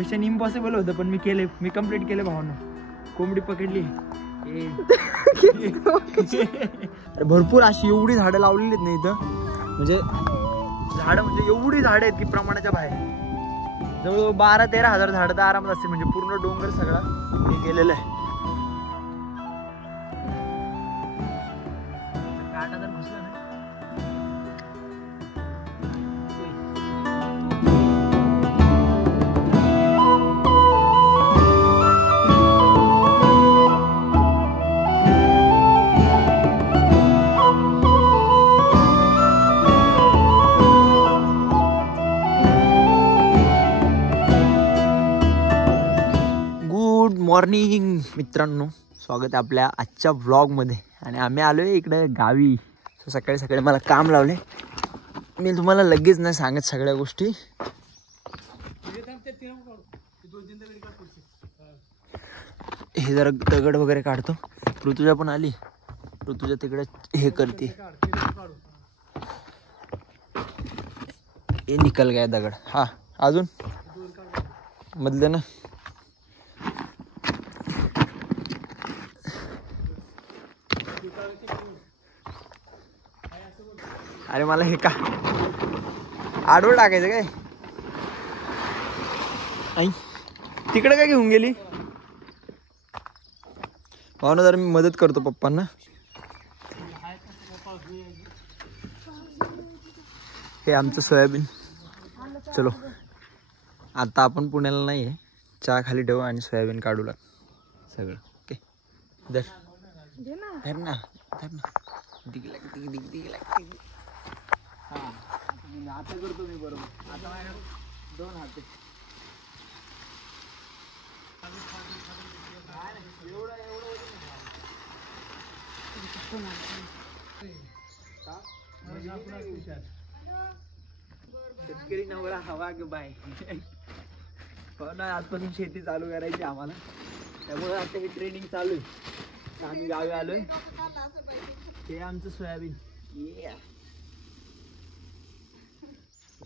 Mission impossible होतं पण मी केले, मी कंप्लीट केले भावांनो. कोंबडी पकडली. भरपूर अशी एवढी झाडं लावलेली आहेत ना इथं, म्हणजे झाडं म्हणजे एवढी झाडं आहेत की प्रमाणाच्या बाहेर. जवळजवळ 12-13 हजार झाडं तर आरामात असतील, म्हणजे पूर्ण डोंगर सगळा हे केलेलं आहे. काटा जर घुसला ना. मॉर्निंग मित्रांनो, स्वागत आहे आपल्या आजच्या व्लॉगमध्ये. आणि आम्ही आलो आहे इकडं गावी. सकाळी सकाळी मला काम लावले, मी तुम्हाला लगेच नाही सांगत सगळ्या गोष्टी. हे जरा दगड वगैरे काढतो. ऋतुजा पण आली, ऋतुजा तिकडे हे करते. हे निकल गया दगड. हा अजून मधले ना. अरे मला हे का आडवं टाकायचं काय? आई तिकडे काय घेऊन गेली भावना? जरा मी मदत करतो पप्पांना. हे आमचं सोयाबीन. चलो आता आपण पुण्याला नाही आहे, चहा खाली ठेवू आणि सोयाबीन काढू लाग सगळं. ओके धर धर ना धर ना. दिग लाग दिग दिग दिग लाग. हा आता करतो मी बरोबर. आता माझ्याकडे 2 हात आहे. शेतकरी नवरा हवा ग बाय. हो ना, आजपासून शेती चालू करायची आम्हाला, त्यामुळे आता हे ट्रेनिंग चालू आहे. आम्ही गावी आलोय. हे आमचं सोयाबीन.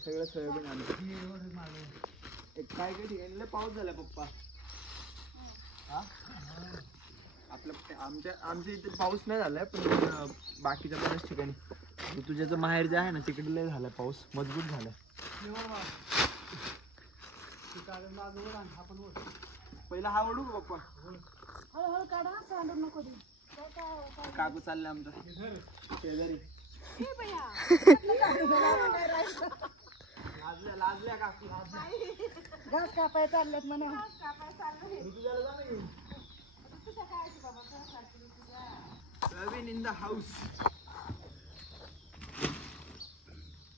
सगळं सोयाबीन आलं. काय काय ठिकाणी पाऊस झाला पप्पा. हा आमच्या इथे पाऊस नाही झालाय, पण बाकीच्या बऱ्याच ठिकाणी तुझ्याचं माहेर जे आहे ना तिकडे लय झालाय पाऊस, मजबूत झालाय. पहिला हा ओढू का पप्पा? काकू चालले आमचा शेजारी. लाजल्या काकू. घास कापाय चाललेत म्हणा. Soybean in the house.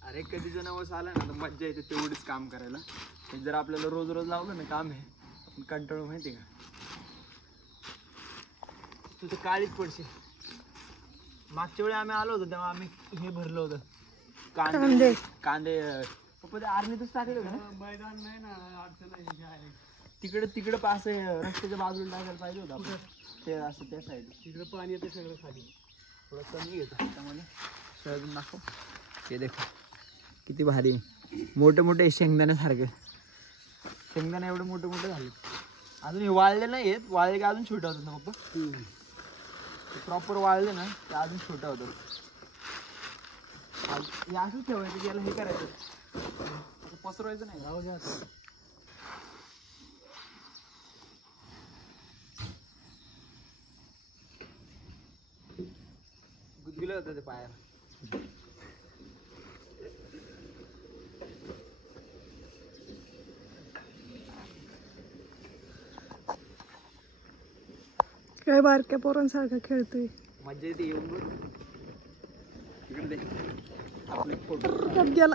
अरे कधी जण नवस आला ना तर मज्जा येते तेवढीच काम करायला. जर आपल्याला रोज रोज लावलं ना काम आहे, आपण कंटाळू माहिती का. तू तर काळीच पडशील. मागच्या वेळी आम्ही आलो होतो तेव्हा आम्ही हे भरलं होतं कांदे. कांदे पप्पा ते आर्मीतच टाकले होते ना. मैदान नाही ना, अडचण आहे तिकडे. तिकडे पास रस्त्याच्या बाजूला टाकायला पाहिजे होतं आपण. ते असं त्या साईड तिकडे पाणी येतं सगळं खाली. थोडं कमी येतं त्यामुळे सोयाबीन दाखव. ते देखो किती भारी, मोठे मोठे शेंगदाण्यासारखे. शेंगदाणे एवढे मोठे मोठे झाले. अजून हे वाळले नाही आहेत. वाळले का अजून छोटे होतात ना पप्पा. प्रॉपर वाळले ना ते अजून छोटे होतात. हे असंच ठेवायचं की याला हे करायचं, असं पसरवायचं नाही. राहू द्या. गुदगुले होतं ते पायाला. काय बारक्या पोरांसारखं खेळतोय. मज्जा येते येऊन बघ. तिकडे आपले फोटो गेला.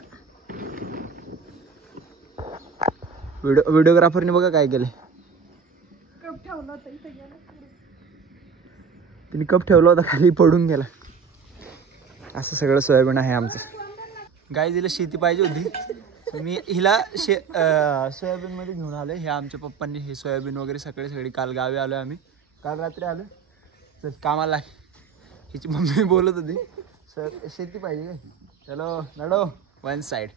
व्हिडिओग्राफरने बघा काय केलंय. कप ठेवला होता इथे गेला. तिने कप ठेवला होता खाली, पडून गेला. असं सगळं सोयाबीन आहे आमचं. गाय तिला शेती पाहिजे होती, मी हिला सोयाबीन मध्ये घेऊन आलोय. हे आमच्या पप्पांनी हे सोयाबीन वगैरे सगळी काल गावी आलोय आम्ही. काल रात्री आलो. तर कामाला हिची मम्मी बोलत होती शेती पाहिजे काय. चलो नडो वन साइड.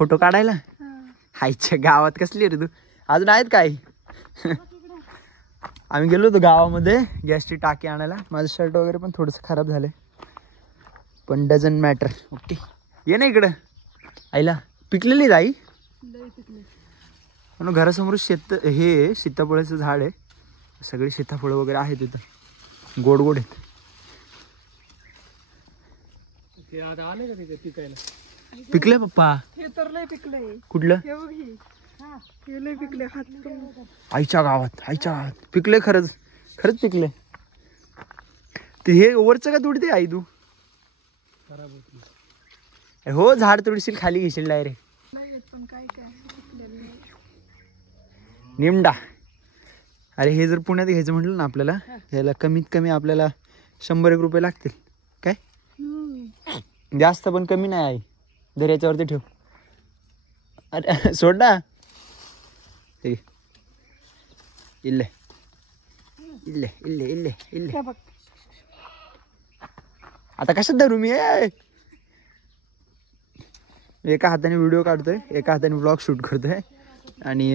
फोटो काढायला. आईच्या गावात कसली रे तू. अजून आहेत काय. आम्ही गेलो होतो गावामध्ये गॅसची टाकी आणायला. माझं शर्ट वगैरे पण थोडंसं खराब झालंय पण डझंट मॅटर. ओके ये ना इकडं. आईला पिकलेली आई म्हणून घरासमोर हे सीताफळाचं झाड आहे. सगळे सीताफळ वगैरे आहेत तिथं गोड गोड आहेत. पिकले पप्पा. हे तर लय पिकलंय. कुठलं. हे बघ हे. हे लय पिकले. हात आईच्या गावात पिकले. खरंच पिकले. ते हे वरचं का तोडते आई तू. हो झाड तोडशील खाली घेशील डायरेक्ट. पण काय निमडा. अरे हे जर पुण्यात घ्यायचं म्हटलं ना आपल्याला याला कमीत कमी आपल्याला 100 रुपये लागतील. काय जास्त पण कमी नाही आहे. दर्याच्यावरती ठेव. अरे सोड ना. इल्ले इल्ले इल्ले इल्ले इल्ले. आता कशात धरू मी. एका हाताने व्हिडिओ काढतोय एका हाताने व्लॉग शूट करतोय आणि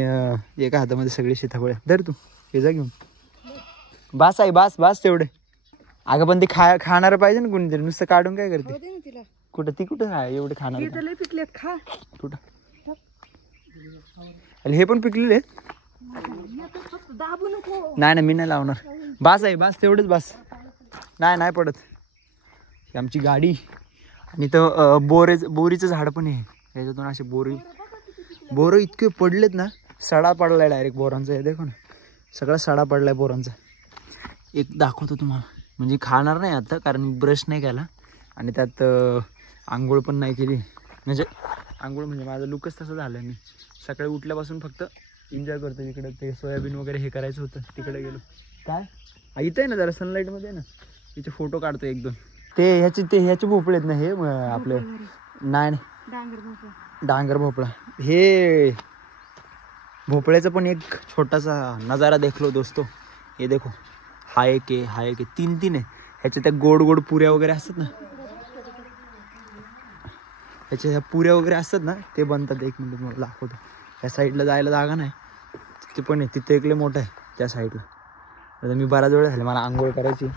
एका हातामध्ये सगळे सीताफळ. धर तू हे जा घेऊन. बास आहे बास तेवढे. अगं पण ती खाणार पाहिजे ना कोणीतरी. नुसतं काढून काय करते. कुठं ती कुठं एवढे खाणार. पिकलेत खा. कुठं हे पण पिकलेले. नाही मी नाही लावणार. बास तेवढेच बास. नाही पडत. ही आमची गाडी. आणि तर बोरीचं झाड पण आहे. याच्यातून असे बोरं इतके पडलेत ना. सडा पडलाय डायरेक्ट बोरांचा. हे देखो ना सगळा सडा पडलाय बोरांचा. एक दाखवतो तुम्हाला. म्हणजे खाणार नाही आता कारण ब्रश नाही केला आणि त्यात आंघोळ पण नाही केली. म्हणजे आंघोळ म्हणजे माझा लुकच तसं झालं. मी सकाळी उठल्यापासून फक्त एन्जॉय करतो. इकडं ते सोयाबीन वगैरे हे करायचं होतं तिकडे गेलो. काय इथं आहे ना जरा सनलाईटमध्ये ना तिचे फोटो काढतो 1-2. ते ह्याचे भोपळे आहेत ना हे आपले. नाही डांगर भोपळा. हे भोपळ्याचा पण एक छोटासा नजारा देखलो दोस्तो. हे देखो हा एक आहे 3 आहे. ह्याच्या त्या गोड पुऱ्या वगैरे असतात ना. ह्याच्या ह्या पुऱ्या वगैरे असतात ना ते बनतात. 1 मिनिट मला दाखवतो. ह्या साईडला जायला जागा नाही. तिथे पण आहे. तिथे एक लय मोठं आहे त्या साईडला. आता मी बराच वेळ झाले मला आंघोळ करायची.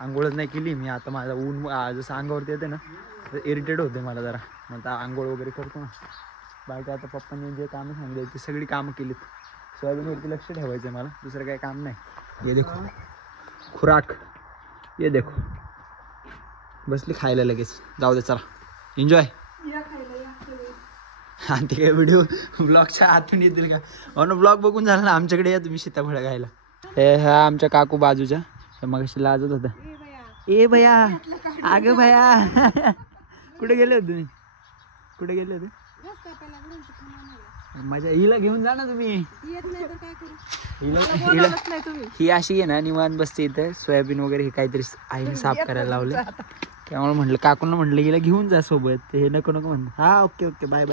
आंघोळच नाही केली मी. आता माझा ऊन जसं अंगावरती येते ना तर इरिटेट होते मला जरा. मग आता आंघोळ वगैरे करतो ना. बाकी आता पप्पांनी जे कामं सांगितले ती सगळी कामं केलीत. सोयाबीनवरती लक्ष ठेवायचं मला. दुसरं काही काम नाही. ये देखो खुराक. ये देखो बसली खायला लगेच. जाऊ दे चला एन्जॉय. आणि ते काय व्हिडिओ ब्लॉगच्या आतून येतील का. म्हणून ब्लॉग बघून झाला ना आमच्याकडे या तुम्ही सीताफळ खायला. हे ह्या आमच्या काकू बाजूच्या मग अशी लाजत होता. ए भैया अगं भैया कुठे गेले होते तुम्ही. कुठे गेले होते. माझ्या हिला घेऊन जा ना तुम्ही. ही अशी आहे ना निवांत बसते इथं. सोयाबीन वगैरे हे काहीतरी आईने साफ करायला लावले. त्यामुळे म्हटलं काकूंना म्हटलं हिला घेऊन जा सोबत. हे नको म्हणते. हा ओके बाय.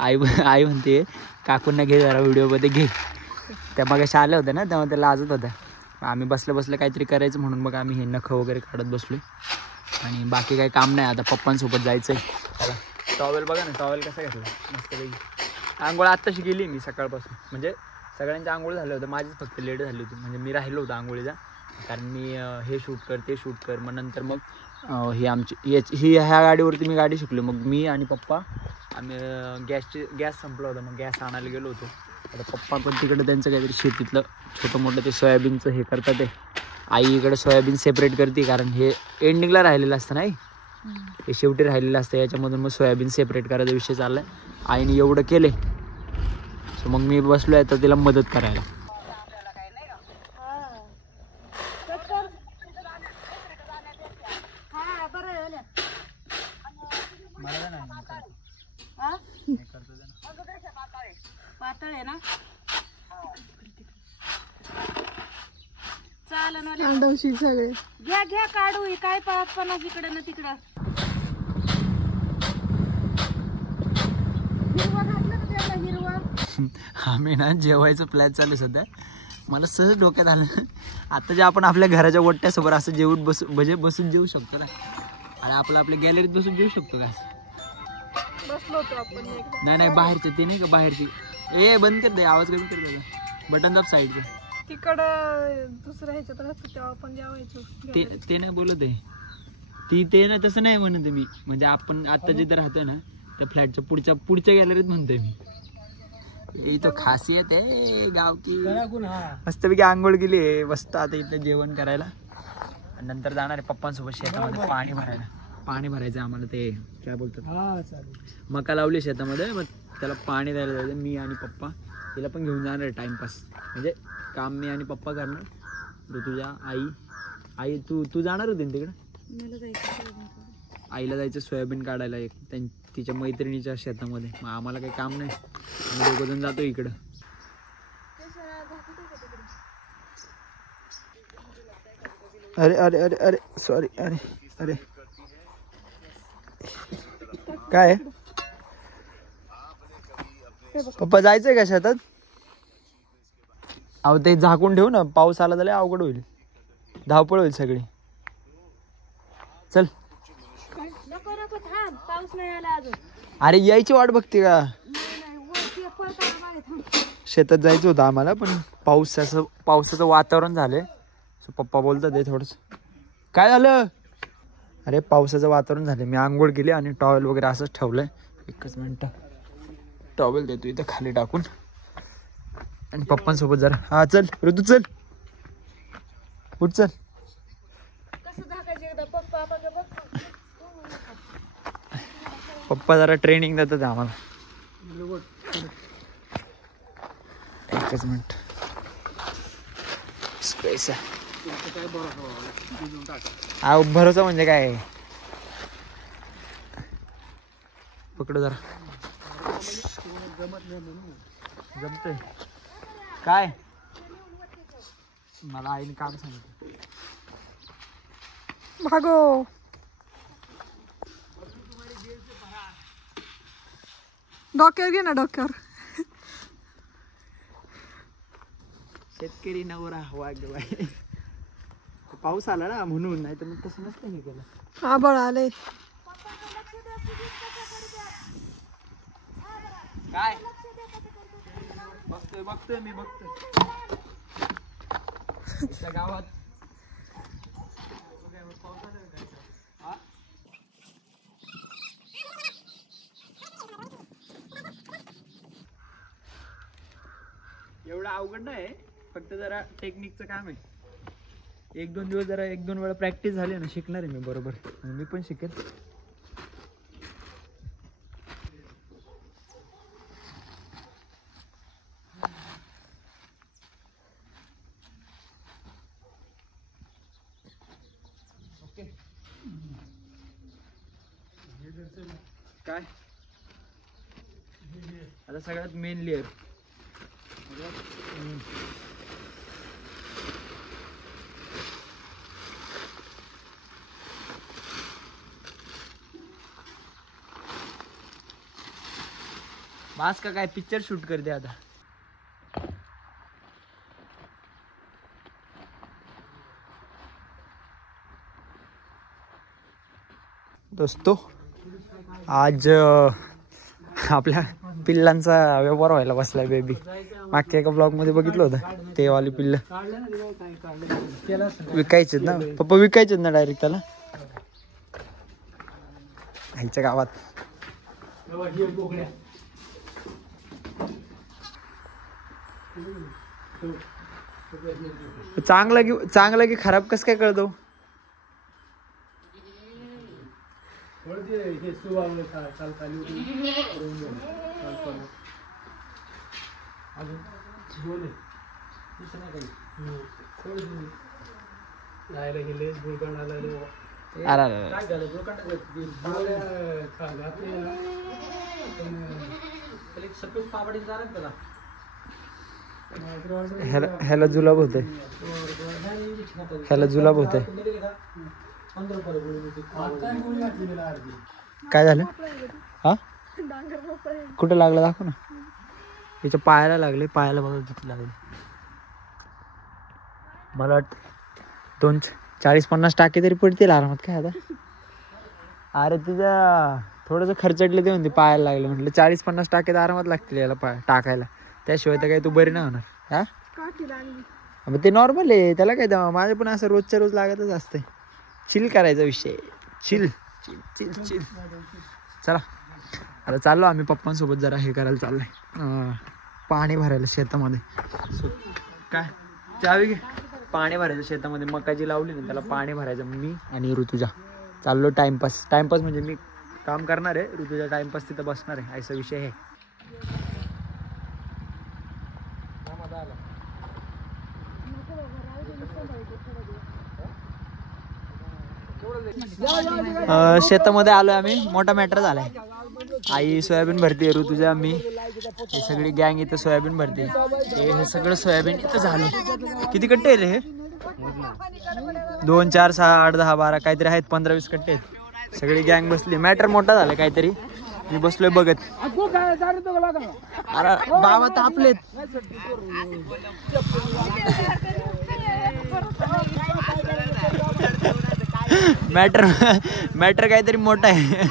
आई म्हणते काकूंना घे जरा व्हिडिओमध्ये घे. त्या मग अशा आल्या होत्या ना तेव्हा त्या लाजत होत्या. आम्ही बसल्या काहीतरी करायचं म्हणून मग आम्ही हे नखं वगैरे काढत बसलोय. आणि बाकी काही काम नाही. आता पप्पांसोबत जायचंय. टॉवेल बघा ना. टॉवेल कसा घेतला मस्तपैकी. आंघोळ आत्ताशी गेली मी सकाळपासून. म्हणजे सगळ्यांच्या आंघोळ झाल्या होत्या. माझीच फक्त लेट झाली होती. म्हणजे मी राहिलो होतो आंघोळीचा. कारण मी हे शूट कर ते शूट कर. मग नंतर मग ही आमची ह्या गाडीवरती मी गाडी शिकलो. मग मी आणि पप्पा आम्ही गॅस संपला होता. मग गॅस आणायला गेलो होतो. आता पप्पा पण तिकडे त्यांचं काहीतरी शेतीतलं छोटं मोठं ते सोयाबीनचं हे करतात. ते आई इकडे सोयाबीन सेपरेट करते कारण हे एंडिंगला राहिलेलं असतं नाही. हे शेवटी राहिलेलं असतं. याच्यामधून मग सोयाबीन सेपरेट करायचा विषय चालला आहे. आईने एवढं केले सो मग मी बसलो आहे तर तिला मदत करायला. पातळ आहे ना. चाल सगळे घ्या काढू. काय पाच इकडं ना तिकडं. आम्ही ना जेवायचं प्लॅन चालू सध्या. मला सहज डोक्यात आलं आता जे आपण आपल्या घराच्या ओट्यासोबत असं जेवून बसून जेवू शकतो ना. आणि आपल्या गॅलरीत बसून जेवू शकतो का. बसलो होतो आपण एकदा. नाही बाहेरचं ते नाही का बाहेरची. ए बंद कर दे आवाज कमी कर दे बटन दाब साईडचं. तिकडं दुसऱ्या ह्याच्यात राहतो तेव्हा आपण जेवायचो. ते नाही बोलत आहे ते ना तसं नाही म्हणत मी. म्हणजे आपण आता जिथे राहतोय ना त्या फ्लॅटच्या पुढच्या गॅलरीत म्हणतोय मी. ही तो खासियत आहे गाव की. मस्तपैकी आंघोळ केली आहे. मस्त आता इथं जेवण करायला आणि नंतर जाणार आहे पप्पांसोबत शेतामध्ये पाणी भरायला. पाणी भरायचं आम्हाला. ते काय बोलतात मका लावली शेतामध्ये. मग त्याला पाणी द्यायला जायचं मी आणि पप्पा. तिला पण घेऊन जाणार आहे टाइमपास. म्हणजे काम मी आणि पप्पा करणार. तुझ्या आई तू जाणार होती ना तिकडे. आईला जायचं सोयाबीन काढायला तिच्या मैत्रिणीच्या शेतामध्ये. मग आम्हाला काही काम नाही. आम्ही दोघं जण जातो इकडं. अरे अरे अरे अरे सॉरी. अरे अरे काय पप्पा जायचंय का शेतात. अहो ते झाकून ठेवू ना. पाऊस आला तर अवघड होईल. धावपळ होईल सगळी. चल. पाऊस नाही आला अजून. अरे यायची वाट बघते का. शेतात जायचं होतं आम्हाला पण पावसाचं वातावरण झालंय. पप्पा बोलतात ते थोडंस. काय झालं. अरे पावसाचं वातावरण झालं. मी आंघोळ केली आणि टॉवेल वगैरे असंच ठेवलंय. एकच मिनिट टॉवेल देतो इथं खाली टाकून. आणि पप्पांसोबत जरा. हा चल ऋतू चल उठ चल. पप्पा जरा ट्रेनिंग देतात आम्हाला. एकच मिनिट. हा भरोसा म्हणजे काय. पकड जरा. जमतंय काय. मला आईने काम सांगितलं. भागो. डोक्यावर घे ना डोक्यावर. शेतकरी नवरा वाघ. पाऊस आला ना म्हणून. नाही तर मग तसं नसतं हे केलं. हा बळ आले. काय बघतोय मी गावात. एवढं अवघड नाही. फक्त जरा टेक्निकचं काम आहे. एक दोन वेळा प्रॅक्टिस झाली ना शिकणार आहे मी बरोबर. मी पण शिकेल. ओके काय आता सगळ्यात मेन लेअर. मास का काय पिक्चर शूट कर दे आता. दोस्तो आज आपल्या पिल्लांचा व्यवहार व्हायला बसलाय बेबी. मागच्या एका ब्लॉग मध्ये बघितलं होतं. ते वाली पिल्ल विकायचे ना पप्पा. विकायचे ना डायरेक्ट त्याला. आईच्या गावात चांगला की खराब कस काय कळतो. ह्याला जुलाब होते. काय झालं. हा कुठं लागलं दाखव ना. याच्या पायाला लागले. पायाला बघा किती लागले. मला वाटतं 40-50 टाके तरी पडतील आरामात. काय आता. अरे तुझ्या थोडंसं खर्चटले ते म्हणते पायाला लागलं. म्हटलं 40-50 टाके तर आरामात लागतील याला टाकायला, त्याशिवाय तर काही तू बरी नाही होणार. हा मग ते नॉर्मल आहे, त्याला काय द्यावं. माझं पण असं रोजच्या रोज लागतच असते. चिल करायचा विषय, चिल चिल चिल चिल. चला आता चाललो आम्ही पप्पांसोबत जरा हे करायला चाललंय, पाणी भरायला शेतामध्ये. काय चावी घे. पाणी भरायचं शेतामध्ये, मकाची लावली ना त्याला पाणी भरायचं. मी आणि ऋतुजा चाललो टाइमपास. टाइमपास म्हणजे मी काम करणार आहे, ऋतुजा टाइमपास तिथं बसणार आहे, असा विषय आहे. शेतामध्ये आलोय आम्ही. मोठा मॅटर झालाय. आई सोयाबीन भरते, ऋतुजा मी, हे सगळी गँग इथं सोयाबीन भरते. हे सगळं सोयाबीन इथं झालं. किती कट्टे आहेत रे हे? 2, 4, 6, 8, 10, 12 काहीतरी आहेत. 15-20 कट्टे आहेत. सगळी गँग बसली. मॅटर मोठा झाला काहीतरी. मी बसलोय बघत. अरे बाबा तापलेत. मॅटर काहीतरी मोठा आहे.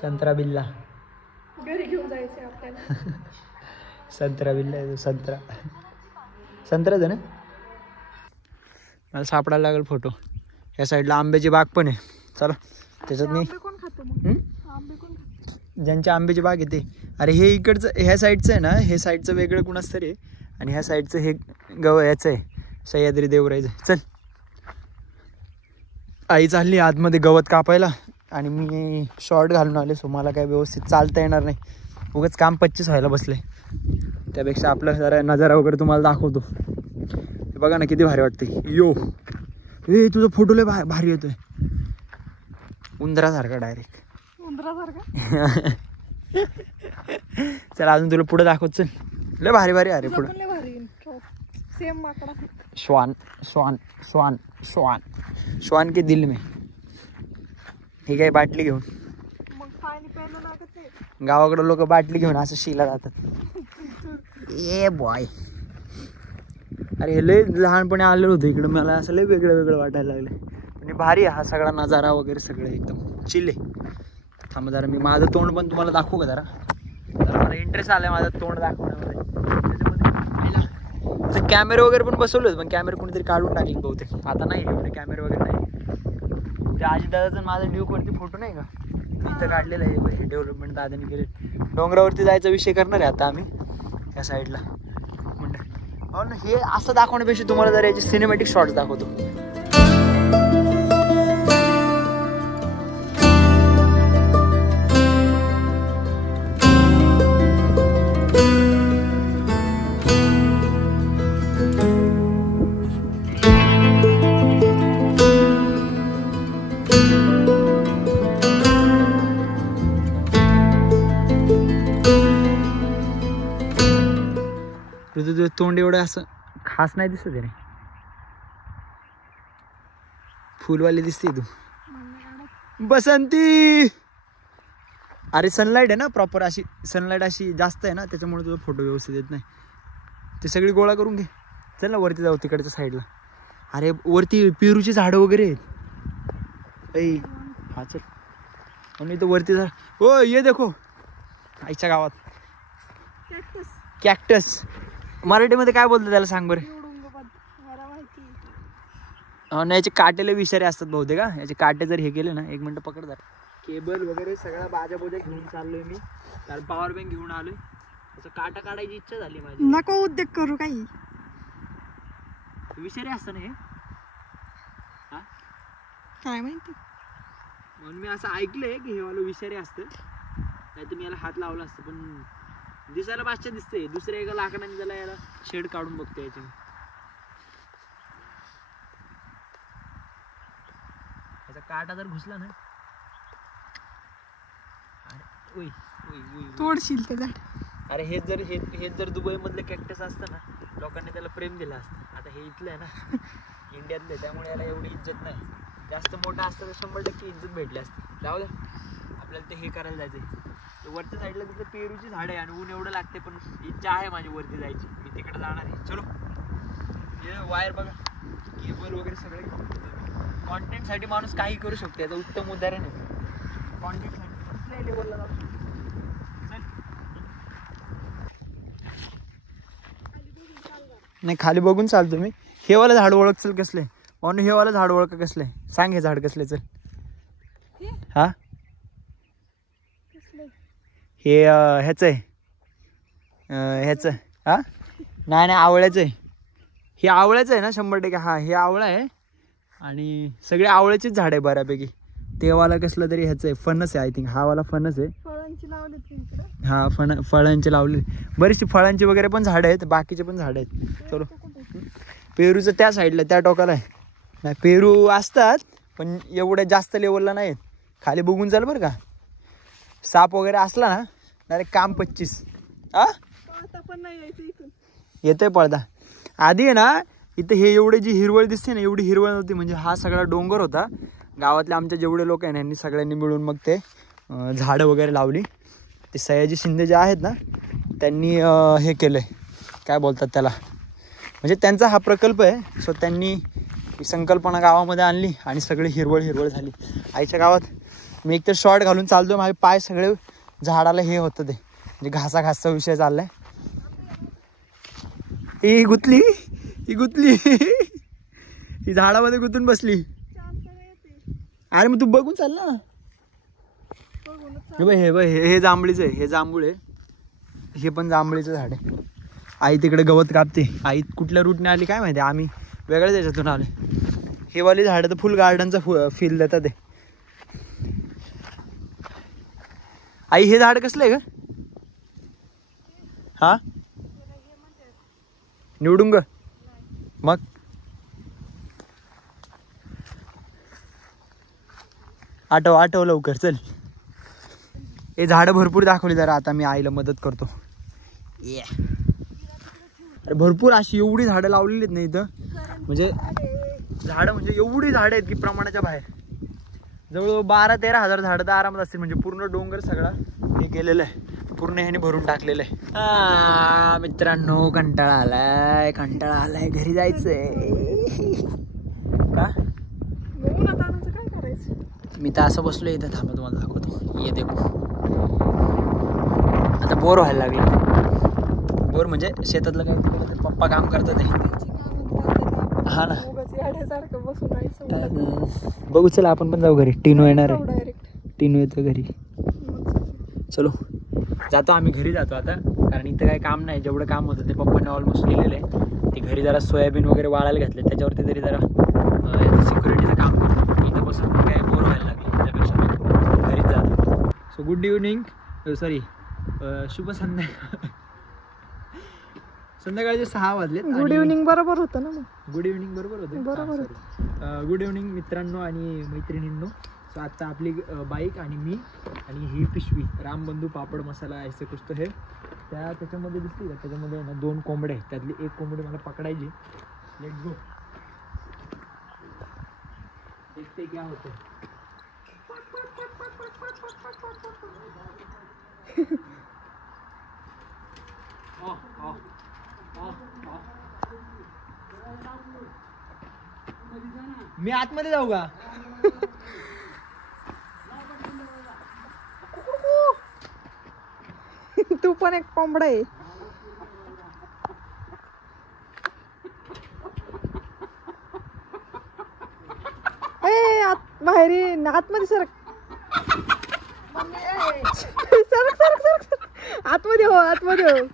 संत्रा बिल्ला घरी घेऊन जायचं आपल्याला. संत्रा बिल्ला आहे, संत्राच आहे ना. मला सापडायला लागेल फोटो. ह्या साईडला आंब्याची बाग पण आहे. चला त्याच्यात मी ज्यांच्या आंब्याची बाग आहे ते. अरे हे इकडचं ह्या साईडचं आहे ना, हे साईडचं वेगळं कुणाच तरी, आणि ह्या साईडचं हे याचं आहे, सह्याद्री देवरायचं. चल आई चालली आतमध्ये गवत कापायला, आणि मी शॉर्ट घालून आले, सो मला काय व्यवस्थित चालता येणार नाही. उगाच काम 25 व्हायला बसले. त्यापेक्षा आपलं जरा नजारा वगैरे तुम्हाला दाखवतो. हे बघा ना किती भारी वाटते. यो ए तुझा फोटो लय भारी येतोय, उंदरासारखा डायरेक्ट. चला अजून तुला पुढे दाखवत. चल लय भारी भारी. अरे पुढे श्वान श्वान श्वान श्वान श्वान के दिल में. हे काय बाटली घेऊन, गावाकडे लोक बाटली घेऊन असं शिला जातात. A boy. अरे हे लय लहानपणी आलेलं होतं इकडं, मला असं लय वेगळं वेगळं वाटायला लागलं. आणि भारी आहे हा सगळा नजारा वगैरे, सगळं एकदम चिल आहे. थांबा जरा मी माझं तोंड पण तुम्हाला दाखवू का जरा. मला इंटरेस्ट आलाय माझं तोंड दाखवण्यामध्ये. त्याच्यामध्ये कॅमेरे वगैरे पण बसवले, पण कॅमेरे कोणीतरी काढून टाकले बहुतेक. आता नाही एवढे कॅमेरे वगैरे नाही. ते अजितदादाचा माझा ड्यूकवरती फोटो नाही का, इथं काढलेलं आहे. डेव्हलपमेंट दादाने केले. डोंगरावरती जायचा विषय करणार आहे आता आम्ही या साईडला. म्हणून हे असं दाखवण्यापेक्षा तुम्हाला जर याचे सिनेमॅटिक शॉट्स दाखवतो. तुझं तोंड एवढं असं खास नाही दिसत आहे रे, फुलवाली दिसते तू. बसंती. अरे सनलाईट आहे ना प्रॉपर, अशी सनलाईट अशी जास्त आहे ना, त्याच्यामुळे तुझा फोटो व्यवस्थित येत नाही. ते सगळी गोळा करून घे. चल ना वरती जाऊ तिकडच्या साईडला. अरे वरती पेरूची झाडं वगैरे आहेत. ऐ हा चल. आणि इथं वरती जा. ओ ये देखो, आईच्या गावात कॅक्टस. मराठीमध्ये काय बोलतात त्याला सांग बरं. याचे काटेले विषारी असतात बहुतेक का. याचे काटे जर हे केले ना, 1 मिनिट पकड जरा. केबल वगैरे सगळा बाजा बोजा घेऊन चाललोय मी, कारण पॉवर बँक घेऊन आलोय. त्याचा काटा काढायची इच्छा झाली माझी. नको उद्योग करू काही. विषारी असतं ना हे, काय माहिती. म्हणून मी असं ऐकलंय की हे वाला विषारी असतं, नाही तर मी याला हात लावला असतं. पण दिसायला पाचशे दिसते. दुसऱ्या एका लाकडाने त्याला याला शेड काढून बघते याच्या. याचा काटा जर घुसला ना, अरे तोडशील ते झाड. अरे हे जर दुबई मधलं कॅक्टस असतं ना, लोकांनी त्याला प्रेम दिलं असतं. आता हे इथलं आहे ना इंडियातलं, त्यामुळे याला एवढी इज्जत नाही. जास्त मोठा असतं तर 100% इज्जत भेटली असते. जाऊ द्या, आपल्याला ते हे करायला जायचंय. वरच्या साईडला तिथं पेरूची झाड आहे आणि ऊन एवढं लागते, पण इच्छा आहे माझी वरती जायची. मी तिकडे जाणार आहे. चलो. हे वायर बघा, केबल वगैरे सगळे. कॉन्टेंट साठी माणूस काही करू शकतो, याचं उत्तम उदाहरण आहे. कॉन्टेंट साठी कुठल्याही लेवलला जाऊ शकतो. नाही खाली बघून चालतो मी. हे वाला झाड ओळख चल कसले म्हणून, हे वाला झाड ओळख कसले सांग. हे झाड कसले चल. हा हे ह्याच आहे, ह्याच हा नाही नाही आवळ्याचं आहे. हे आवळ्याचं आहे ना 100%. हा हे आवळा आहे आणि सगळे आवळ्याचीच झाड आहे बऱ्यापैकी. ते वाला कसलं तरी ह्याचं आहे, फणस आहे आय थिंक. हा वाला फणस आहे. हा फळांचे लावले. बरीचशी फळांची वगैरे पण झाडं आहेत, बाकीचे पण झाडं आहेत. चलो. पेरूचं त्या साईडला त्या टोकाला आहे. नाही पेरू असतात पण एवढ्या जास्त लेवलला नाहीत. खाली बघून चाल बरं का. साप वगैरे असला ना डायरेक्ट काम 25. हा येतोय पळता. आधी आहे ना इथं हे एवढे जी हिरवळ दिसते ना, एवढी हिरवळ नव्हती. म्हणजे हा सगळा डोंगर होता. गावातले आमच्या जेवढे लोक आहे ना यांनी सगळ्यांनी मिळून मग ते झाडं वगैरे लावली. ते सयाजी शिंदे जे आहेत ना त्यांनी हे केलंय, काय बोलतात त्याला, म्हणजे त्यांचा हा प्रकल्प आहे. सो त्यांनी ही संकल्पना गावामध्ये आणली आणि सगळी हिरवळ हिरवळ झाली. आईच्या गावात मी एकतर शॉर्ट घालून चालतो, माझे पाय सगळे झाडाला हे होतं, ते म्हणजे घासाचा विषय चाललाय. ही गुतली ही झाडामध्ये गुतून बसली. अरे मग तू बघून चाल ना. हे जांभळीचं आहे, हे जांभूळ आहे. हे पण जांभळीचं झाड आहे. आई तिकडे गवत कापते. आई कुठल्या रूटने आली काय माहिती, आम्ही वेगळ्याच याच्यातून आले. हे वाली झाडं तर फुल गार्डनचा फील देतात. ते आई हे झाड कसलं आहे ग. हा निवडुंग मग आठव लवकर चल. हे झाडं भरपूर दाखवली जरा. आता मी आईला मदत करतो. अरे भरपूर अशी एवढी झाडं लावलेली आहेत ना इथं. म्हणजे झाडं म्हणजे एवढी झाडं आहेत की प्रमाणाच्या बाहेर. जवळजवळ 12-13 हजार झाडं तर आरामात असतील. म्हणजे पूर्ण डोंगर सगळा हे केलेलं आहे, पूर्ण ह्याने भरून टाकलेलं आहे. मित्रांनो कंटाळा आलाय घरी जायचंय. का काय करायचं. मी तर असं बसलो इथं. थांबा तुम्हाला दाखवतो. ये देखो. आता बोर व्हायला लागलं. बोर म्हणजे शेतातलं काय पप्पा काम करतात ते. हा ना बघू चला आपण पण जाऊ घरी. टिनू येणार आहे. टिनू येतो घरी. चलो जातो आम्ही घरी जातो आता, कारण इथं काही काम नाही. जेवढं काम होतं ते पप्पाने ऑलमोस्ट केलेलं आहे. ते घरी जरा सोयाबीन वगैरे वाळायला घातले, त्याच्यावरती तरी जरा सिक्युरिटीचं काम करतो. इथं बसून काय बोर व्हायला लागले, त्यापेक्षा घरीच जातो. सो गुड इव्हनिंग, सॉरी शुभ संध्याकाळ. संध्याकाळचे 6 वाजले. गुड इव्हनिंग बरोबर होतं ना. गुड इव्हनिंग बरोबर होतं. गुड इव्हनिंग मित्रांनो आणि मैत्रिणींनो. सो आता आपली बाईक आणि मी आणि ही पिशवी रामबंधू पापड मसाला ऐसे कुछ तो हे त्याच्यामध्ये दिसली का. त्याच्यामध्ये ना 2 कोंबड्या आहेत. त्यातली एक कोंबडी मला पकडायची. Let's go. देखते क्या होतं. मी आतमध्ये जाऊ का. तू पण एक कोंबडा आहे. बाहेर आतमध्ये सरक. सरक आतमध्ये हो.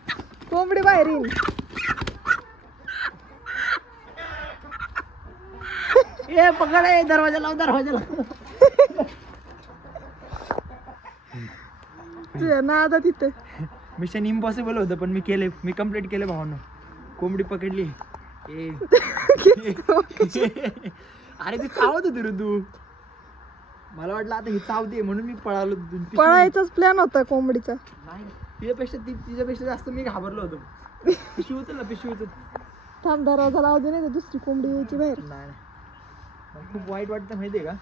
कोंबडी बाहेर येईन. ए पकड. दरवाजा लाव. तुझ्या नादा तिथं. मिशन इम्पॉसिबल होतं पण मी कंप्लीट केलं भावांनो. कोंबडी पकडली. अरे ती चावत होती रे तू. मला वाटलं आता ही चावते म्हणून मी पळालो. पळायचाच प्लॅन होता कोंबडीचा. नाही तिच्यापेक्षा जास्त मी घाबरलो होतो. पिशवी उचल. थांब दरवाजा लावू दे, नाही दुसरी कोंबडी यायची बाहेर. नाही खूप वाईट वाटतं माहितीये का.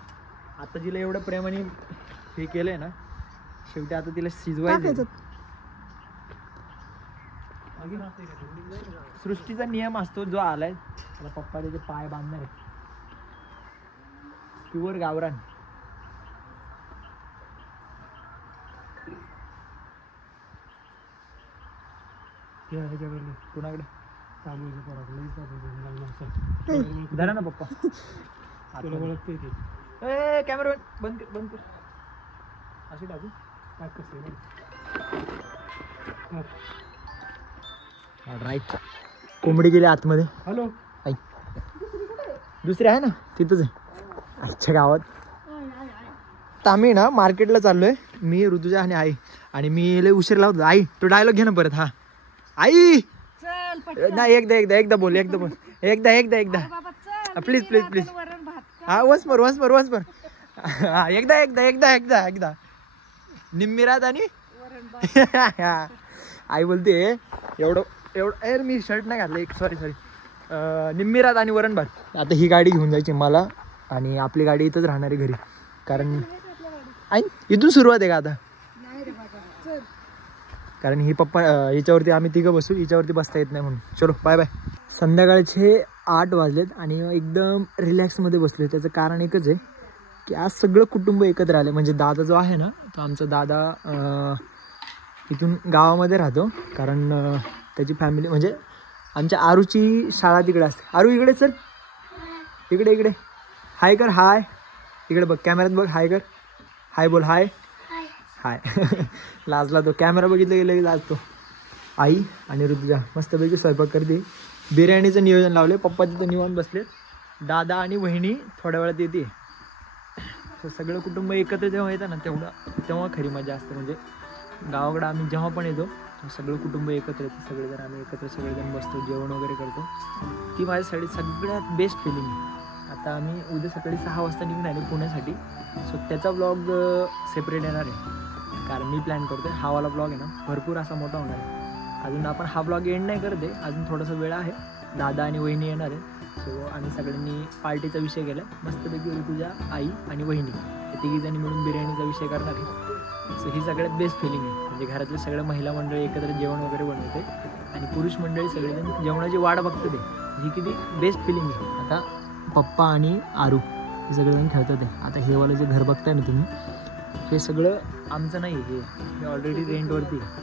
आता जिला एवढं प्रेमाने हे केलंय ना, शेवटी आता तिला शिजवायचं. सृष्टीचा नियम असतो जो आलाय. आता पप्पा त्याचे पाय बांधणार आहे. प्युअर गावरान. कुणाकडे धरा ना पप्पा. कॅमेरा बंद कर बंद कर. अशी टाकू राईट. कोंबडी गेली आतमध्ये. हॅलो आई दुसरी आहे ना तिथंच आहे आजच्या गावात. तर आम्ही ना मार्केटला चाललोय मी ऋतुजा आणि आई. आणि मी लय उशीर लावतो. आई तो डायलॉग घे ना परत. हा आई नाही एकदा बोल एकदा प्लीज प्लीज प्लीज. हा वन्स मोर. हा एकदा निम्मिरात आणि आई बोलते एवढं मी शर्ट नाही घातलं. सॉरी निम्मिरात आणि वरण भात. आता ही गाडी घेऊन जायची मला आणि आपली गाडी इथंच राहणार आहे घरी. कारण आई इथून सुरुवात आहे का आता. कारण ही पप्पा याच्यावरती आम्ही तिघं बसू. हिच्यावरती बसता येत नाही म्हणून. चलो बाय बाय. संध्याकाळचे 8 वाजलेत आणि एकदम रिलॅक्समध्ये बसलो. त्याचं कारण एकच आहे की आज सगळं कुटुंब एकत्र आले. म्हणजे दादा जो आहे ना तो आमचा दादा इथून गावामध्ये राहतो. कारण त्याची फॅमिली म्हणजे आमच्या आरूची शाळा तिकडे असते. आरू इकडे चल. इकडे हाय कर. हाय इकडे बघ कॅमेऱ्यात बघ. हाय कर. हाय बोल. हाय लाजला तो. कॅमेरा बघितलं गेलं की लाजतो. आई आणि ऋतुजा मस्तपैकी स्वयंपाक करते. बिर्याणीचं नियोजन लावले. पप्पा तिथं निवांत बसले. दादा आणि वहिनी थोड्या वेळात येते. सगळं कुटुंब एकत्र जेव्हा येतं ना तेव्हा खरी मजा असते. म्हणजे गावाकडं आम्ही जेव्हा पण येतो सगळं कुटुंब एकत्र येतं. सगळेजण आम्ही एकत्र सगळेजण बसतो जेवण वगैरे करतो. ती माझ्यासाठी सगळ्यात बेस्ट फिलिंग आहे. आता आम्ही उद्या सकाळी 6 वाजता निघून आले पुण्यासाठी. सो त्याचा ब्लॉग सेपरेट येणार आहे. कारण मी प्लॅन करतो आहे. हा वाला ब्लॉग आहे ना भरपूर असा मोठा होणार आहे. अजून आपण हा ब्लॉग एंड नाही करत आहे. अजून थोडासा वेळ आहे. दादा आणि वहिनी येणार आहे. सो आम्ही सगळ्यांनी पार्टीचा विषय केला आहे. मस्तपैकी ऋतुजा आई आणि वहिनी हे तिघीजणी मिळून बिर्याणीचा विषय करणार आहे. सो ही सगळ्यात बेस्ट फिलिंग आहे. म्हणजे घरातले सगळे महिला मंडळी एकत्र जेवण वगैरे बनवते आणि पुरुष मंडळी सगळेजण जेवणाची वाट बघते ते. ही किती बेस्ट फिलिंग आहे. आता पप्पा आणि आरू हे सगळेजण खेळतात आहे. आता हे वालं जे घर बघताय ना तुम्ही हे सगळं आमचं नाही आहे. हे ऑलरेडी रेंटवरती आहे.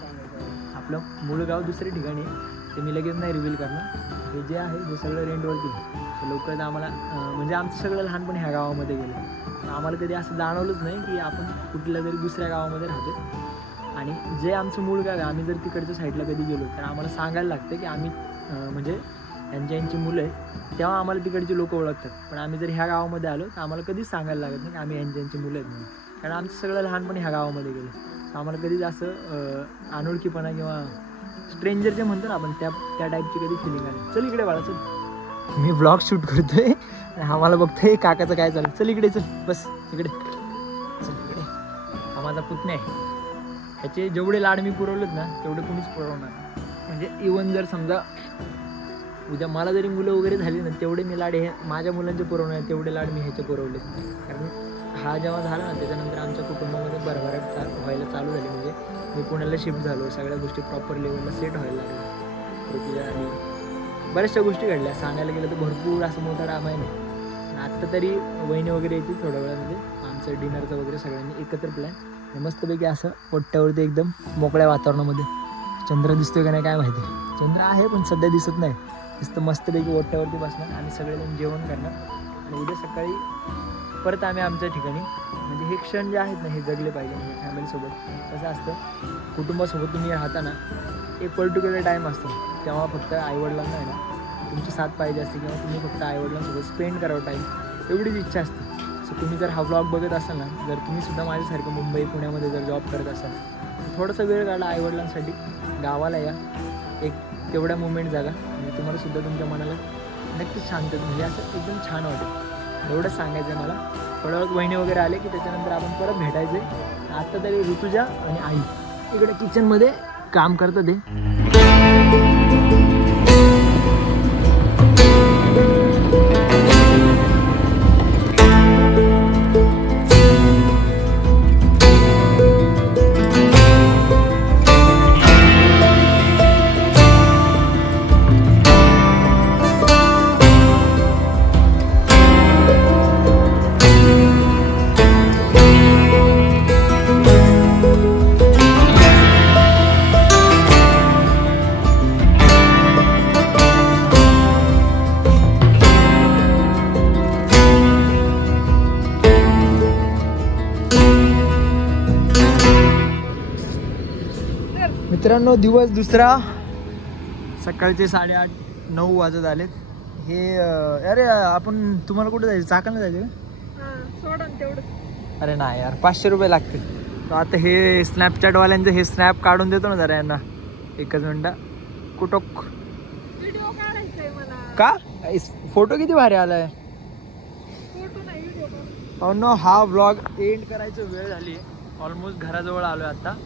आपलं मूळ गाव दुसऱ्या ठिकाणी आहे. ते मी लगेच नाही रिव्हील करणार. हे जे आहे हे सगळं रेंटवरती आहे. लवकरच आम्हाला म्हणजे आमचं सगळं लहानपणी ह्या गावामध्ये गेलं. आम्हाला कधी असं जाणवलंच नाही की आपण कुठल्या तरी दुसऱ्या गावामध्ये राहतो. आणि जे आमचं मूळ गाव आहे आम्ही जर तिकडच्या साईडला कधी गेलो तर आम्हाला सांगायला लागतं की आम्ही म्हणजे यांची मुलं आहे तेव्हा आम्हाला तिकडची लोक ओळखतात. पण आम्ही जर ह्या गावामध्ये आलो तर आम्हाला कधीच सांगायला लागत नाही की आम्ही यांची मुलं आहेत म्हणून. कारण आमचं सगळं लहानपणी ह्या गावामध्ये गेलं. तर आम्हाला कधीच असं अनोळखीपणा किंवा स्ट्रेंजर जे म्हणतो ना आपण त्या टाईपची कधी फिलिंग आली. चल इकडे बाळा चल. मी व्लॉग शूट करतोय आणि आम्हाला बघतोय काकाचं काय चाललं. चल इकडे चल बस इकडे चल इकडे. हा माझा पुतण्या आहे. ह्याचे जेवढे लाड मी पुरवलेत ना तेवढे कुणीच पुरवणार. म्हणजे इवन जर समजा उद्या मला जरी मुलं वगैरे झाली ना तेवढे मी लाड हे माझ्या मुलांचे पुरवणार तेवढे लाड मी ह्याचे पुरवले. कारण हा जेव्हा झाला ना त्याच्यानंतर आमच्या कुटुंबामध्ये भरभराट व्हायला चालू झाली. म्हणजे मी पुण्याला शिफ्ट झालो. सगळ्या गोष्टी प्रॉपर लेवलला सेट व्हायला लागल्या. आणि बऱ्याचशा गोष्टी घडल्या. सांगायला गेलं तर भरपूर असं मोठं रामायण आहे. आत्ता तरी वहिनी वगैरे येतील थोड्या वेळामध्ये. आमचं डिनरचं वगैरे सगळ्यांनी एकत्र प्लॅन. आणि मस्तपैकी असं ओट्यावरती एकदम मोकळ्या वातावरणामध्ये. चंद्र दिसतोय का नाही काय माहिती. चंद्र आहे पण सध्या दिसत नाही. नुसतं मस्तपैकी ओट्यावरती बसणार आणि सगळेजण जेवण करणार. आणि उद्या सकाळी परत आम्ही आमच्या ठिकाणी. म्हणजे हे क्षण जे आहेत ना हे जगले पाहिजे. म्हणजे फॅमिलीसोबत कसं असतं कुटुंबासोबत तुम्ही राहताना एक पर्टिक्युलर टाईम असतो तेव्हा फक्त आईवडिलांना आहे ना तुमची साथ पाहिजे असते किंवा तुम्ही फक्त आईवडिलांसोबत स्पेंड करावं टाईम एवढीच इच्छा असते. सो तुम्ही जर हा व्लॉग बघत असाल ना जर तुम्हीसुद्धा माझ्यासारखं मुंबई पुण्यामध्ये जर जॉब करत असाल तर थोडासा वेळ काढला आईवडिलांसाठी गावाला या. एक तेवढ्या मुवमेंट जागा म्हणजे तुम्हालासुद्धा तुमच्या मनाला नक्कीच शांत म्हणजे असं एकदम छान वाटेल. एवढंच सांगायचं आहे मला. थोड्या वेळ वहिनी वगैरे आले की त्याच्यानंतर आपण परत भेटायचे. आत्ता तरी ऋतुजा आणि आई इकडे किचनमध्ये काम करतात ते. मित्रांनो दिवस दुसरा, सकाळचे 8:30-9 वाजत आलेत. हे अरे आपण तुम्हाला कुठे जायचं, चाकणला जायचं का? अरे नाही यार, 500 रुपये लागतील. तर आता हे स्नॅपचॅटवाल्यांचं हे स्नॅप काढून देतो ना जरा यांना, एकच मिनटं. कुठं व्हिडिओ काढायचंय मला. का फोटो किती भारी आलाय. नो हा व्लॉग एंड करायची वेळ झाली आहे. ऑलमोस्ट घराजवळ आलो आहे आता.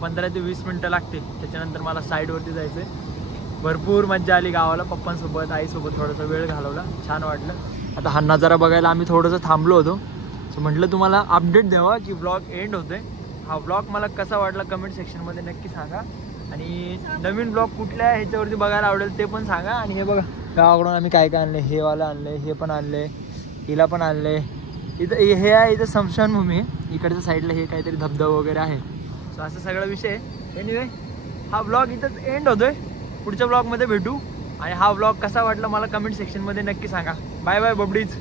15 ते 20 मिनटं लागतील. त्याच्यानंतर मला साईडवरती जायचं आहे. भरपूर मज्जा आली गावाला, पप्पांसोबत आईसोबत थोडासा वेळ घालवला, छान वाटलं. आता हा नजारा बघायला आम्ही थोडंसं थांबलो होतो. सो म्हटलं तुम्हाला अपडेट द्यावा की व्लॉग एंड होतोय. हा व्लॉग मला कसा वाटला कमेंट सेक्शनमध्ये नक्की सांगा. आणि नवीन ब्लॉग कुठल्या ह्याच्यावरती बघायला आवडेल ते पण सांगा. आणि हे बघा गावाकडून आम्ही काय काय आणले, हे वाला आणले, हे पण आणले, हिला पण आणले. इथं हे आहे, इथं स्मशानभूमी आहे, इकडच्या साईडला हे काहीतरी धबधबा वगैरे आहे. सो असा सगळा विषय आहे. एनिवे हा ब्लॉग इथंच एंड होतोय. पुढच्या ब्लॉगमध्ये भेटू. आणि हा ब्लॉग कसा वाटला मला कमेंट सेक्शनमध्ये नक्की सांगा. Bye bye बबडीज.